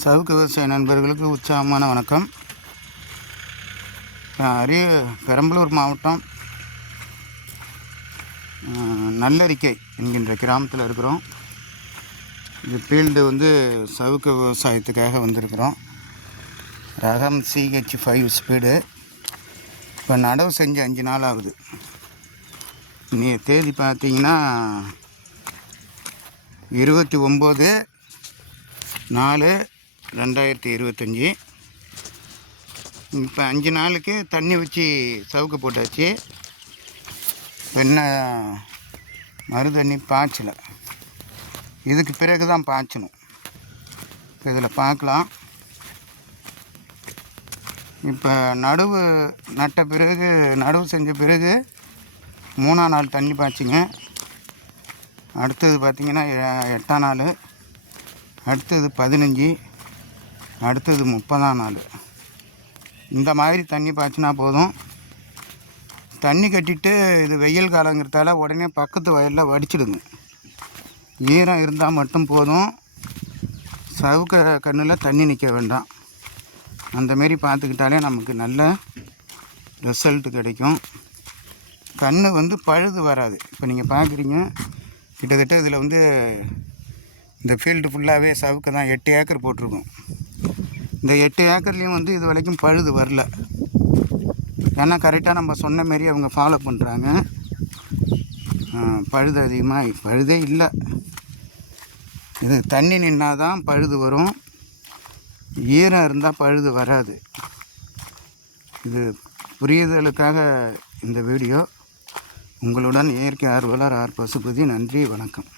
சவுக்கு விவசாய நண்பர்களுக்கு உற்சாகமான வணக்கம். பெரம்பலூர் மாவட்டம் நல்லரிக்கை என்கின்ற கிராமத்தில் இருக்கிறோம். இது ஃபீல்டு சவுக்கு விவசாயத்துக்காக வந்திருக்கிறோம். ரகம் CH5 ஸ்பீடு. இப்போ நடவு செஞ்சு 5 நாள் ஆகுது. தேதி பார்த்தீங்கன்னா 29/4/2025. இப்போ 5 நாளுக்கு தண்ணி வச்சு சவுக்கு போட்டாச்சு. என்ன மறு தண்ணி பாய்ச்சலை, இதுக்கு பிறகு தான் பாய்ச்சணும். இதில் பார்க்கலாம். இப்போ நடவு செஞ்ச பிறகு 3ஆம் நாள் தண்ணி பாய்ச்சிங்க. அடுத்தது பார்த்திங்கன்னா 8ஆம் நாள், அடுத்தது 15, அடுத்தது 30ஆம் நாள். இந்த மாதிரி தண்ணி பாய்ச்சினா போதும். தண்ணி கட்டிட்டு இது வெயில் காலங்கிறதால உடனே பக்கத்து வயலில் வடிச்சிடுங்க. ஈரம் இருந்தால் மட்டும் போதும். சவுக்க கண்ணில் தண்ணி நிற்க வேண்டாம். அந்தமாரி பார்த்துக்கிட்டாலே நமக்கு நல்ல ரிசல்ட்டு கிடைக்கும். கன்று பழுது வராது. இப்போ நீங்கள் பார்க்குறீங்க, கிட்டத்தட்ட இதில் இந்த ஃபீல்டு ஃபுல்லாகவே சவுக்கு தான். 8 ஏக்கர் போட்டிருக்கோம். இந்த 8 ஏக்கர்லேயும் இது வரைக்கும் பழுது வரல. ஏன்னா கரெக்டாக நம்ம சொன்ன மாரி அவங்க ஃபாலோ பண்ணுறாங்க. பழுது அதிகமாக பழுதே இல்லை. இது தண்ணி நின்னால் தான் பழுது வரும். ஈரம் இருந்தால் பழுது வராது. இது புரியுதலுக்காக இந்த வீடியோ. உங்களுடன் இயற்கை ஆர்வலர் ஆர். பசுபதி. நன்றி, வணக்கம்.